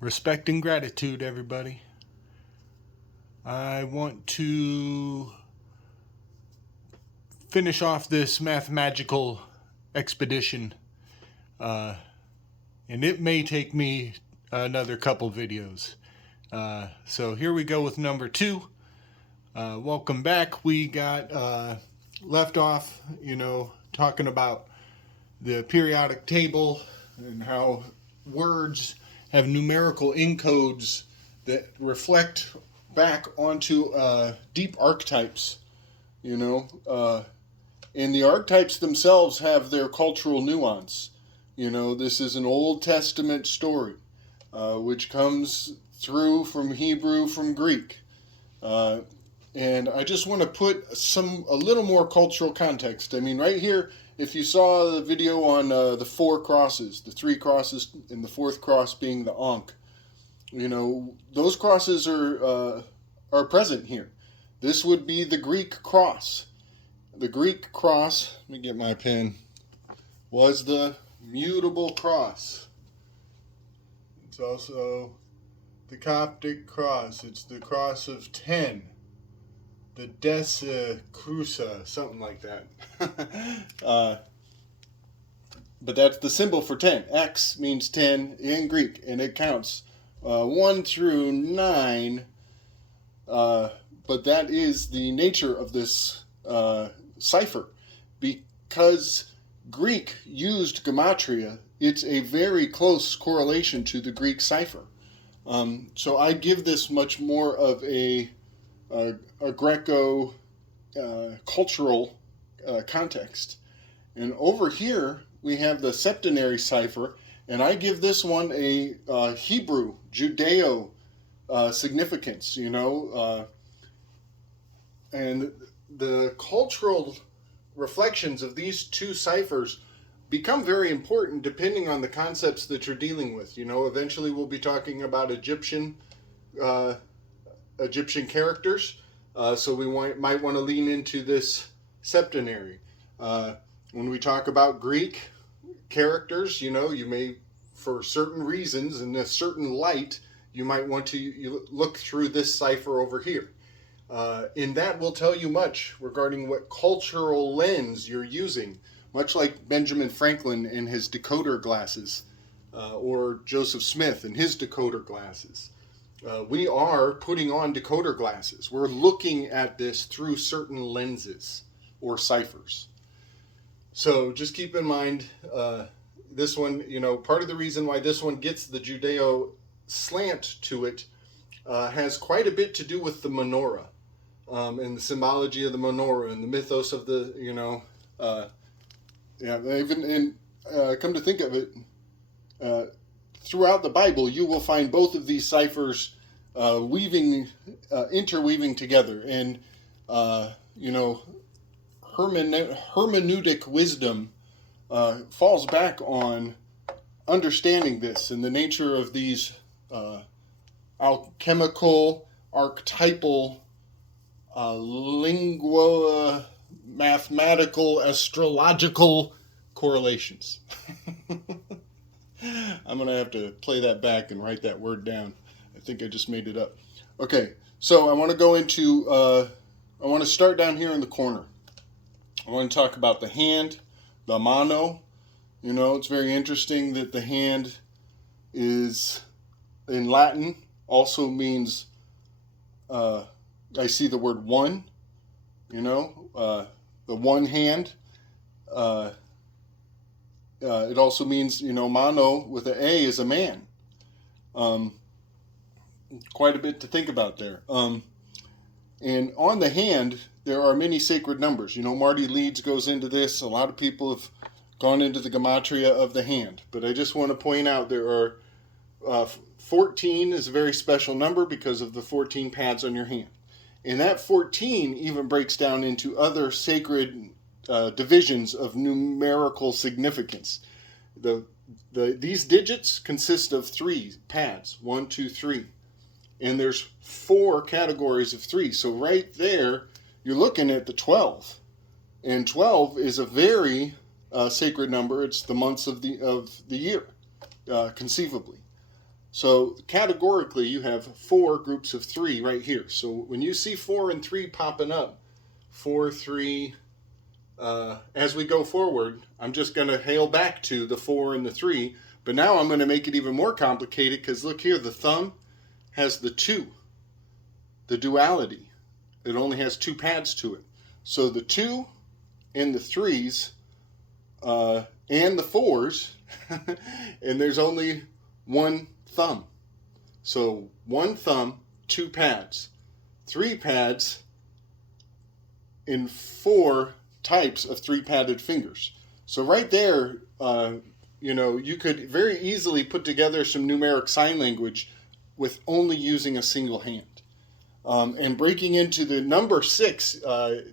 Respect and gratitude, everybody. I want to finish off this mathemagical expedition, and it may take me another couple videos. So here we go with number 2. Welcome back. We got left off, talking about the periodic table and how words have numerical encodes that reflect back onto deep archetypes, and the archetypes themselves have their cultural nuance. This is an Old Testament story, which comes through from Hebrew, from Greek. And I just want to put a little more cultural context. I mean, right here, if you saw the video on the 4 crosses, the 3 crosses, and the 4th cross being the Ankh, those crosses are present here. This would be the Greek cross. The Greek cross, let me get my pen, was the mutable cross. It's also the Coptic cross. It's the cross of 10. The Desa Cruza, something like that. But that's the symbol for 10. X means 10 in Greek, and it counts 1 through 9. But that is the nature of this cipher. Because Greek used gematria, it's a very close correlation to the Greek cipher. So I give this much more of a Greco cultural context. And over here we have the septenary cipher, and I give this one a Hebrew, Judeo significance, and the cultural reflections of these two ciphers become very important depending on the concepts that you're dealing with. Eventually we'll be talking about Egyptian characters, so we might want to lean into this septenary. When we talk about Greek characters, you may, for certain reasons, in a certain light, you might want to look through this cipher over here. And that will tell you much regarding what cultural lens you're using, much like Benjamin Franklin and his decoder glasses, or Joseph Smith and his decoder glasses. We are putting on decoder glasses. We're looking at this through certain lenses or ciphers. So just keep in mind, this one, part of the reason why this one gets the Judeo slant to it has quite a bit to do with the menorah, and the symbology of the menorah and the mythos of the, come to think of it, throughout the Bible, you will find both of these ciphers interweaving together. And, hermeneutic wisdom falls back on understanding this and the nature of these alchemical, archetypal, mathematical, astrological correlations. I'm going to have to play that back and write that word down. I think I just made it up. Okay, so I want to go into, I want to start down here in the corner. I want to talk about the hand, the mano. It's very interesting that the hand is, in Latin, also means, I see the word one, the one hand. It also means, mano with an A is a man. Quite a bit to think about there. And on the hand, there are many sacred numbers. Marty Leeds goes into this. A lot of people have gone into the gematria of the hand. But I just want to point out there are 14 is a very special number because of the 14 pads on your hand. And that 14 even breaks down into other sacred divisions of numerical significance. These digits consist of 3 pads, 1, 2, 3. And there's 4 categories of 3. So right there, you're looking at the 12. And 12 is a very sacred number. It's the months of the year, conceivably. So categorically, you have 4 groups of 3 right here. So when you see 4 and 3 popping up, 4, 3, as we go forward, I'm just going to hail back to the 4 and the 3. But now I'm going to make it even more complicated because look here, the thumb has the 2, the duality. It only has 2 pads to it. So the 2 and the 3s and the 4s, and there's only 1 thumb. So 1 thumb, 2 pads, 3 pads, and 4 types of 3-padded fingers. So right there, you could very easily put together some numeric sign language with only using a single hand. And breaking into the number 6,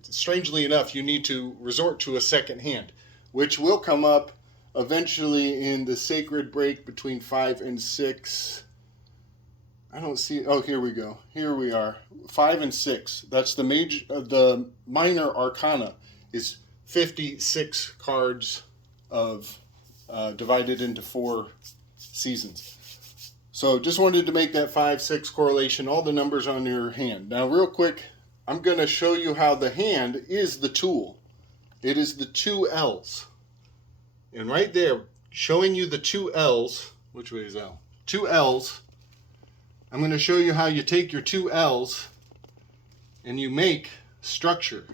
strangely enough, you need to resort to a second hand, which will come up eventually in the sacred break between 5 and 6. I don't see. Oh, here we go. Here we are. 5 and 6. That's the minor arcana is 56 cards of divided into 4 seasons. So just wanted to make that 5-6 correlation. All the numbers on your hand. Now, real quick, I'm going to show you how the hand is the tool. It is the 2 L's. And right there, showing you the 2 L's. Which way is L? 2 L's. I'm going to show you how you take your 2 L's and you make structure.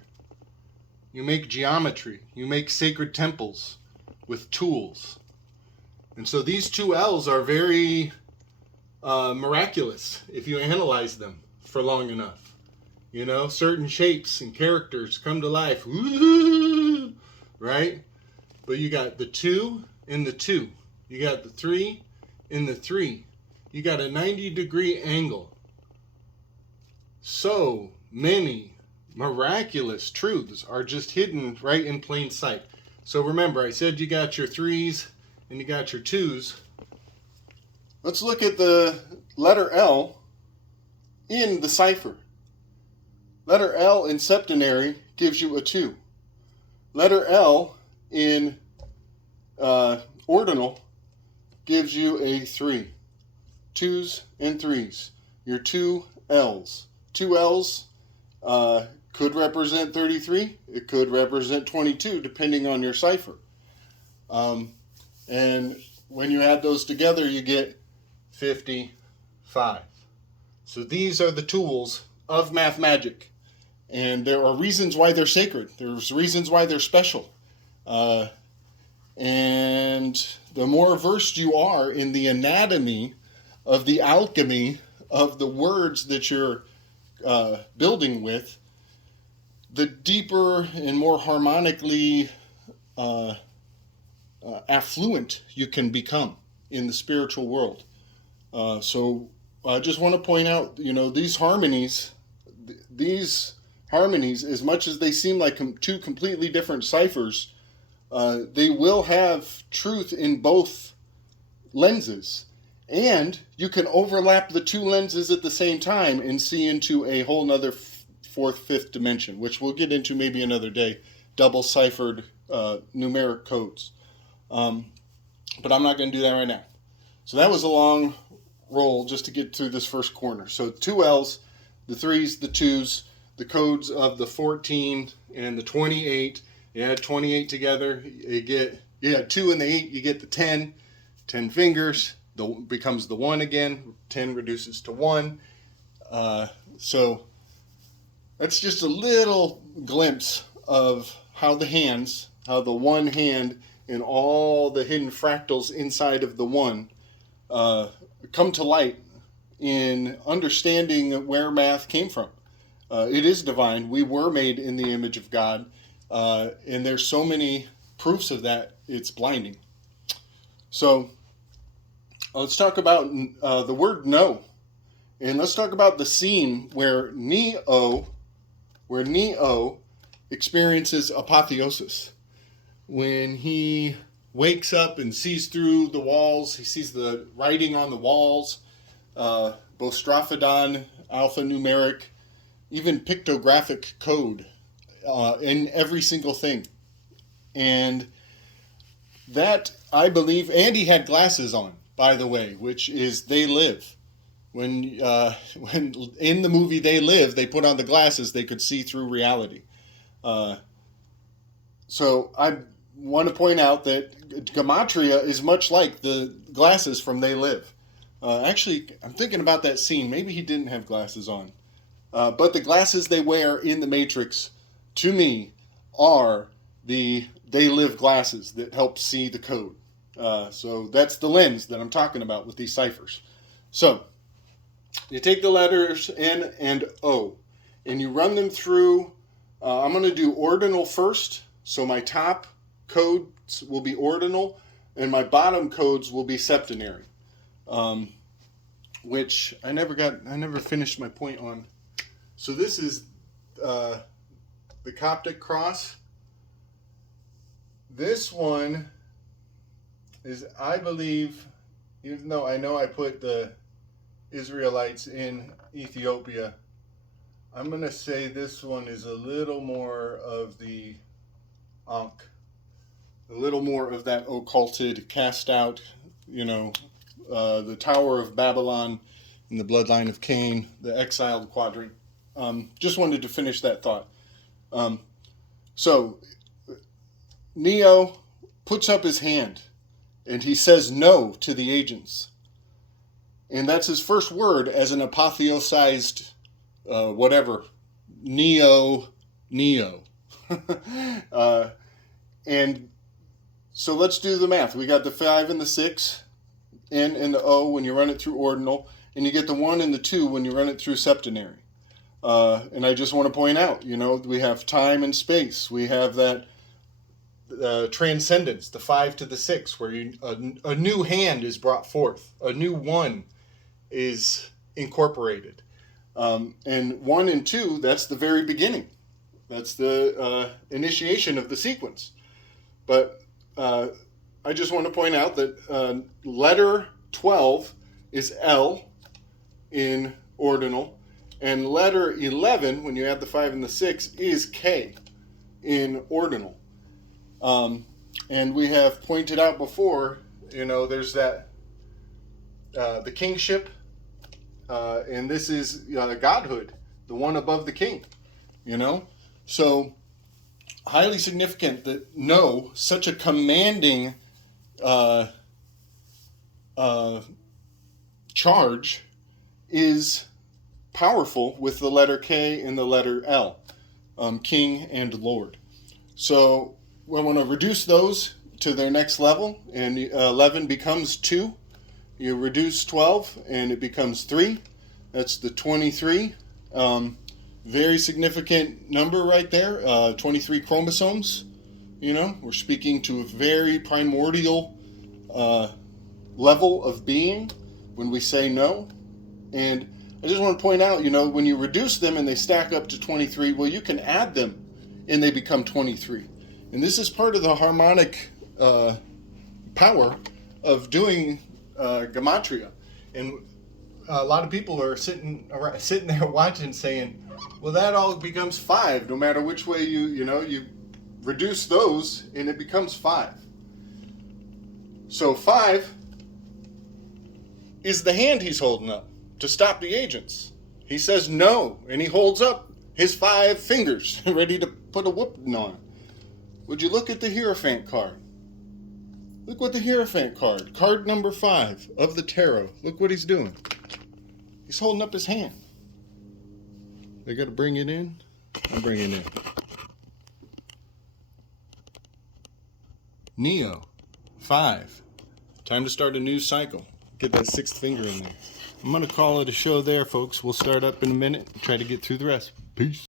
You make geometry. You make sacred temples with tools. And so these 2 L's are very miraculous if you analyze them for long enough. Certain shapes and characters come to life. Woo! Right? But you got the 2 and the 2. You got the 3 and the 3. You got a 90-degree angle. So many miraculous truths are just hidden right in plain sight. So remember, I said you got your 3s and you got your 2s. Let's look at the letter L in the cipher. Letter L in septenary gives you a 2. Letter L in ordinal gives you a 3. 2s and 3s. Your 2 L's. 2 L's could represent 33. It could represent 22, depending on your cipher. And when you add those together, you get 55. So these are the tools of math magic. And there are reasons why they're sacred. There's reasons why they're special. And the more versed you are in the anatomy of the alchemy of the words that you're building with, the deeper and more harmonically affluent you can become in the spiritual world. So I just want to point out, these harmonies, as much as they seem like 2 completely different ciphers, they will have truth in both lenses. And you can overlap the 2 lenses at the same time and see into a whole nother 4th, 5th dimension, which we'll get into maybe another day, double-ciphered numeric codes. But I'm not going to do that right now. So that was a long roll just to get through this first corner. So 2 L's, the 3s, the 2s, the codes of the 14 and the 28. You add 28 together, you get 2 and the 8, you get the 10. 10 fingers becomes the 1 again. 10 reduces to 1. So that's just a little glimpse of how the one hand and all the hidden fractals inside of the one come to light in understanding where math came from. It is divine. We were made in the image of God. And there's so many proofs of that, it's blinding. So let's talk about the word no. And let's talk about the scene where Neo experiences apotheosis. When he wakes up and sees through the walls, he sees the writing on the walls, both Strophodon, alphanumeric, even pictographic code in every single thing. And that, I believe, and he had glasses on. by the way, which is They Live. When in the movie They Live, they put on the glasses, they could see through reality. So I want to point out that Gematria is much like the glasses from They Live. Actually, I'm thinking about that scene. Maybe he didn't have glasses on. But the glasses they wear in the Matrix, to me, are the They Live glasses that help see the code. So that's the lens that I'm talking about with these ciphers. So you take the letters N and O, and you run them through. I'm going to do ordinal first. So my top codes will be ordinal, and my bottom codes will be septenary. Which I never finished my point on. So this is the Coptic cross. This one is, I believe, even though I know I put the Israelites in Ethiopia, I'm going to say this one is a little more of the Ankh. A little more of that occulted, cast out, the Tower of Babylon and the bloodline of Cain, the exiled quadrant. Just wanted to finish that thought. So Neo puts up his hand and he says no to the agents. And that's his first word as an apotheosized Neo. And so let's do the math. We got the 5 and the 6, N and the O when you run it through ordinal, and you get the 1 and the 2 when you run it through septenary. And I just want to point out, we have time and space. We have that transcendence, the 5 to the 6, where a new hand is brought forth. A new 1 is incorporated. And 1 and 2, that's the very beginning. That's the initiation of the sequence. But I just want to point out that letter 12 is L in ordinal, and letter 11, when you add the 5 and the 6, is K in ordinal. And we have pointed out before, there's that, the kingship, and this is godhood, the one above the king, So, highly significant that such a commanding charge is powerful with the letter K and the letter L, king and lord. So we want to reduce those to their next level, and 11 becomes 2. You reduce 12 and it becomes 3. That's the 23. Very significant number right there, 23 chromosomes. We're speaking to a very primordial level of being when we say no. And I just want to point out, when you reduce them and they stack up to 23, well, you can add them and they become 23. And this is part of the harmonic power of doing Gematria. And a lot of people are sitting there watching saying, well, that all becomes 5, no matter which way you reduce those, and it becomes 5. So 5 is the hand he's holding up to stop the agents. He says no, and he holds up his 5 fingers, ready to put a whooping on. Would you look at the Hierophant card? Look what the Hierophant card number 5 of the tarot. Look what he's doing. He's holding up his hand. They got to bring it in. I'm bringing it in. Neo, 5. Time to start a new cycle. Get that 6th finger in there. I'm going to call it a show there, folks. We'll start up in a minute and try to get through the rest. Peace.